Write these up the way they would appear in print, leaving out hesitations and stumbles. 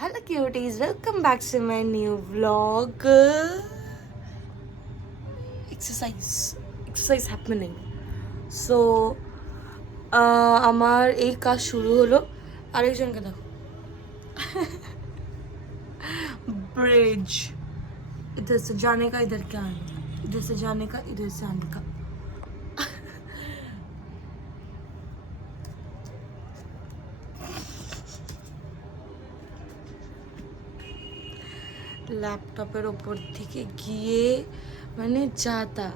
Hello cuties, welcome back to my new vlog. Exercise happening. So আমার এই কাজ শুরু হলো। আরেকজনকে দাও। ब्रिज इधर से जाने का, इधर क्या है, इधर से जाने का, इधर से आने का। ল্যাপটপের ওপর থেকে গিয়ে মানে যাতা।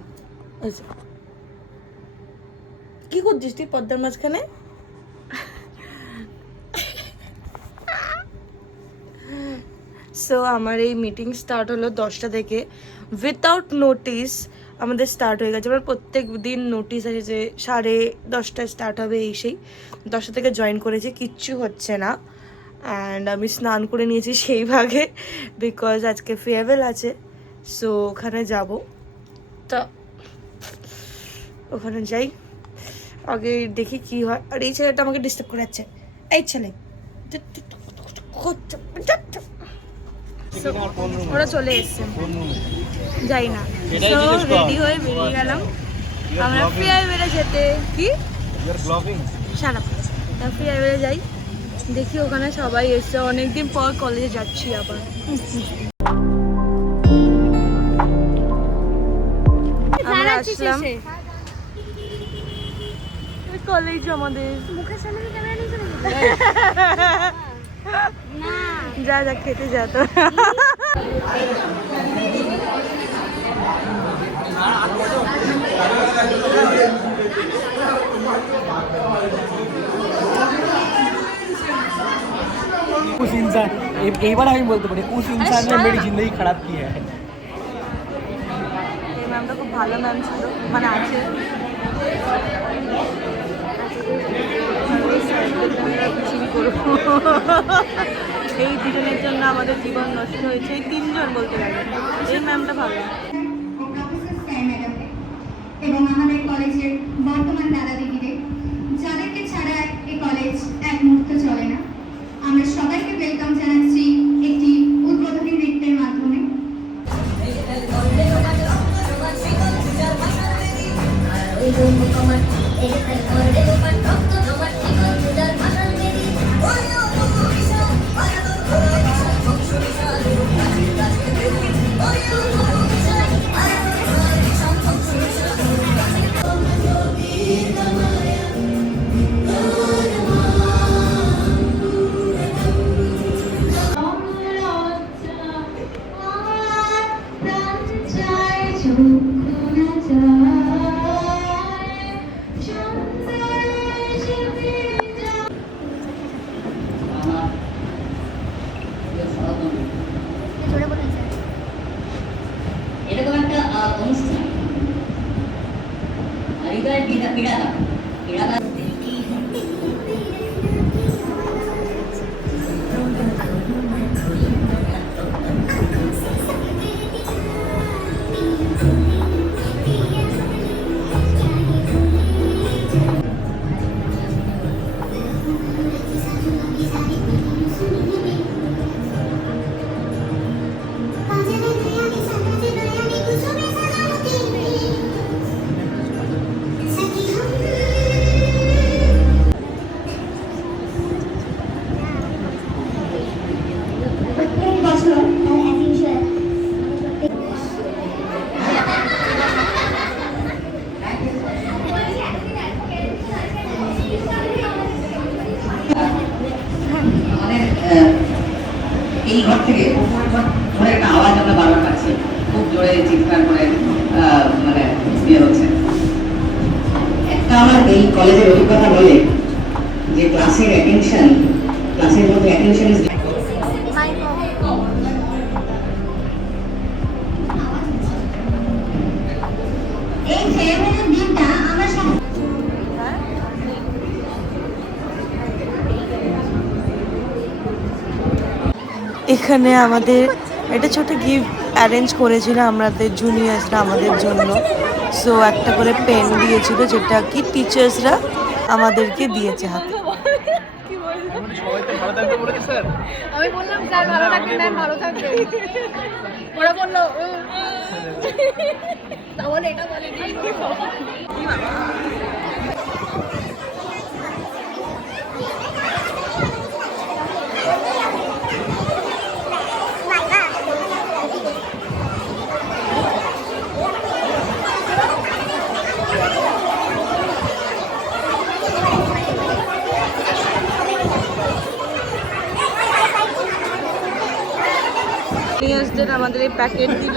কি করছিস তুই পদ্মার মাঝখানে? সো আমার এই মিটিং স্টার্ট হলো 10টা থেকে। উইথাউট নোটিস আমাদের স্টার্ট হয়ে গেছে। আমার প্রত্যেক দিন নোটিস আছে যে 10:30টায় স্টার্ট হবে, এই সেই 10টা থেকে জয়েন করেছি, কিচ্ছু হচ্ছে না। অ্যান্ড আমি স্নান করে নিয়েছি সেই ভাগে, বিকজ আজকে ফেয়ারওয়েল আছে। সো ওখানে যাব, তা ওখানে যাই, আগে দেখি কি হয়। আর এই ছেলেটা আমাকে ডিস্টার্ব করে যাচ্ছে। এই ছেলে ওরা চলে এসছে, যাই না। তো রেডি হয়ে বেরিয়ে গেলাম আমরা ফেয়ারওয়েলে যেতে। কি সারা ফেয়ারওয়েলে যাই, দেখি ওখানে সবাই এসছে। অনেকদিন পর কলেজে যাচ্ছি আবার। আমরা আসলাম কলেজ, আমাদের মুখের সামনে ক্যামেরা নিয়ে চলে যা যা খেতে যা। তো उस इंसान एक बार हम बोलते पड़े उस इंसान ने मेरी जिंदगी खराब की है। এই ম্যামটা খুব ভালো ম্যাম ছিল, মানে আছে। এই দুজনের জন্য আমাদের জীবন নষ্ট হয়েছে, এই তিনজন বলতে পারি। এই ম্যামটা ভালো। এবং আমাদের কলেজের বর্তমান দাদা দিদিদের, যাদেরকে ছাড়া এই কলেজ এক মুহূর্ত চলে না, আমরা সবাইকে ওয়েলকাম জানাচ্ছি একটি উদ্বোধনী নৃত্যের মাধ্যমে। এরকম একটা অনুষ্ঠান হৃদয়ের পীড়া এই ঘর থেকে ঘরে একটা আওয়াজ আমরা বারবার পাচ্ছি, খুব জোরে চিৎকার করে মানে ইয়ে হচ্ছে। একটা আমার এই কলেজের অভিজ্ঞতা বলে যে ক্লাসের মধ্যে অ্যাটেনশন ইজ এই ফেয়ারওয়েলের দিনটা আমরা এখানে আমাদের একটা ছোট গিফট অ্যারেঞ্জ করেছিল আমাদের জুনিয়র্সরা আমাদের জন্য। সো একটা করে পেন দিয়েছিল, যেটা কি টিচার্সরা আমাদেরকে দিয়েছে হাতে। আমি বললাম স্যার ভালো থাকবেন, ম্যাম ভালো থাকবেন। ওরা বললো তাহলে এটা বলে সিনিয়র্সদের আমাদের এই প্যাকেট দিল।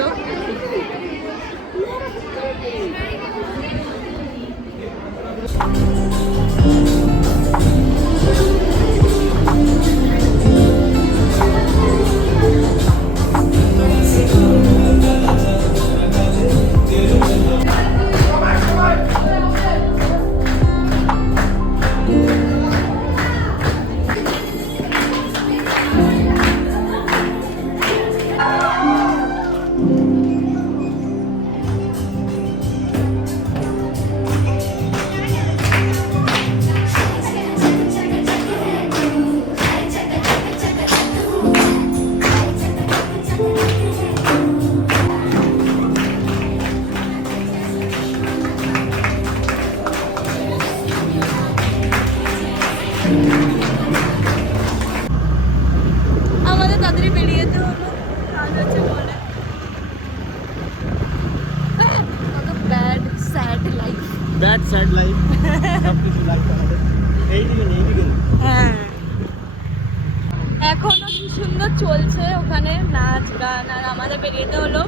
আমাদের তাড়াতাড়ি বেরিয়ে যেতে হলো, কাজ আছে বলে। কত bad sad life. That sad life. সব কিছু লাইফ আমাদের এইদিকে হ্যাঁ, এখনো কি সুন্দর চলছে ওখানে নাচ গান, আর আমাদের বেরিয়েতে হলো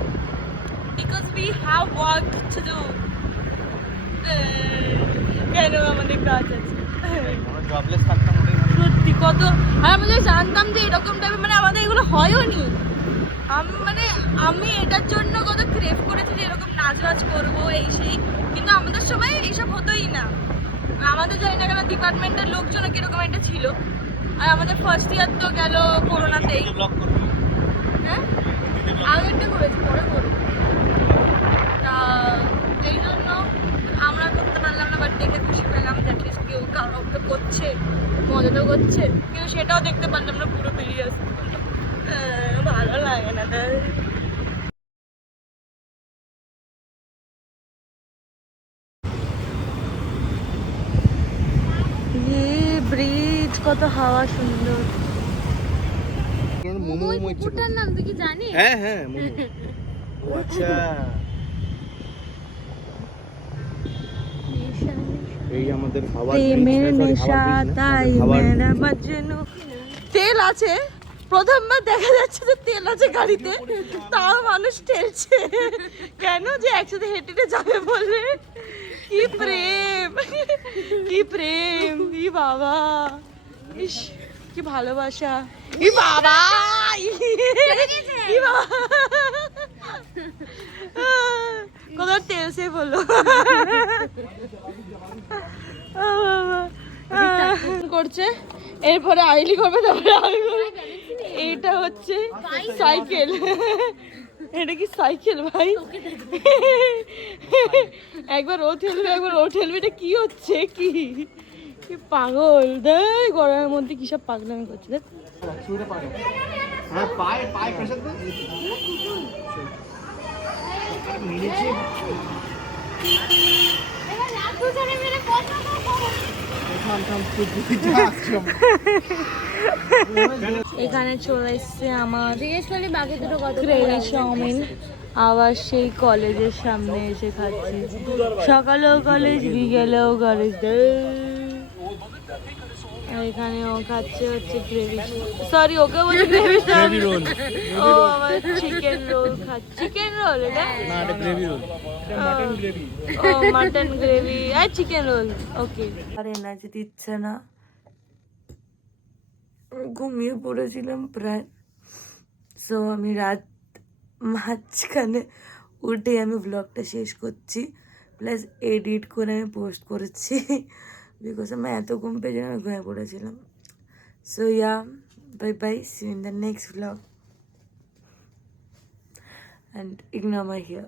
because we have work to do. কেন আমাদের কাজ আছে। জবলেস থাকতাম ওটাই ভালো। সত্যি কত, আর আমি যদি জানতাম যে এরকম টাইপের মানে আমাদের এগুলো হয়ও নি। আমি এটার জন্য কত ক্রেভ করেছি যে এরকম নাচ নাচ করবো এই সেই, কিন্তু আমাদের সময় এইসব হতোই না। আমাদের জানি না কেন ডিপার্টমেন্টের লোকজন কিরকম একটা ছিল। আর আমাদের ফার্স্ট ইয়ার তো গেল করোনাতেই। ব্লগ করবি। হ্যাঁ, আগেরটা করেছি, পরে করবো। তা এই জন্য আমরা করতে পারলাম না, বাট দেখে খুশি পেলাম যে অ্যাটলিস্ট কেউ কাউকে করছে, মজাটাও করছে, কেউ সেটাও দেখতে পারলাম না পুরো বেরিয়ে আসতে। ভালো লাগে না তাই। ব্রিজ কত হাওয়া সুন্দর। মোমো মোমো ইচ্ছে কুকুরটার নাম তুই কি জানিস? হ্যাঁ হ্যাঁ মোমো। ও আচ্ছা, এই আমাদের খাবার প্রেমের নেশা তাই মেরা মজনু। তেল আছে, প্রথমবার দেখা যাচ্ছে যে তেল আছে গাড়িতে, তাও মানুষ ঠেলছে কেন, যে একসাথে হেঁটে হেঁটে যাবে বলে। কি প্রেম, কি প্রেম, ই বাবা, ইস কি ভালোবাসা, ই বাবা, ই বাবা, কত তেল সে বললো। করছে, এরপরে আইলি করবে, তারপরে আমি করবো। এইটা হচ্ছে সাইকেল, এটা কি সাইকেল ভাই? একবার ও ঠেলবে, একবার ও ঠেলবে, এটা কি হচ্ছে? কি কি পাগল দেয়, গরমের মধ্যে কি সব পাগলামি করছে দেখ। হ্যাঁ পায়ে পায়ে প্রেসার দে। মিনিটে এখানে চলে এসছে আমার জিজ্ঞেস করলি বাকি দুটো কত ক্রেভি চাউমিন, আবার সেই কলেজের সামনে এসে খাচ্ছি। সকালেও কলেজ, বিকেলেও কলেজ। এখানে ও খাচ্ছে হচ্ছে গ্রেভি, সরি ওকে বলে গ্রেভি রোল। ও আমার চিকেন রোল খাচ্ছে, চিকেন রোল এটা না, এটা গ্রেভি রোল, মাটন গ্রেভি। ও মাটন গ্রেভি আর চিকেন রোল, ওকে। আর এনার্জি দিচ্ছে না, ঘুমিয়ে পড়েছিলাম প্রায়। সো আমি রাত মাঝখানে উঠে আমি ব্লগটা শেষ করছি, প্লাস এডিট করে আমি পোস্ট করেছি, বিকজ আমার এত ঘুম পেয়ে আমি ঘুমিয়ে পড়েছিলাম। So yeah, bye bye, see in the next blog and ignore my here.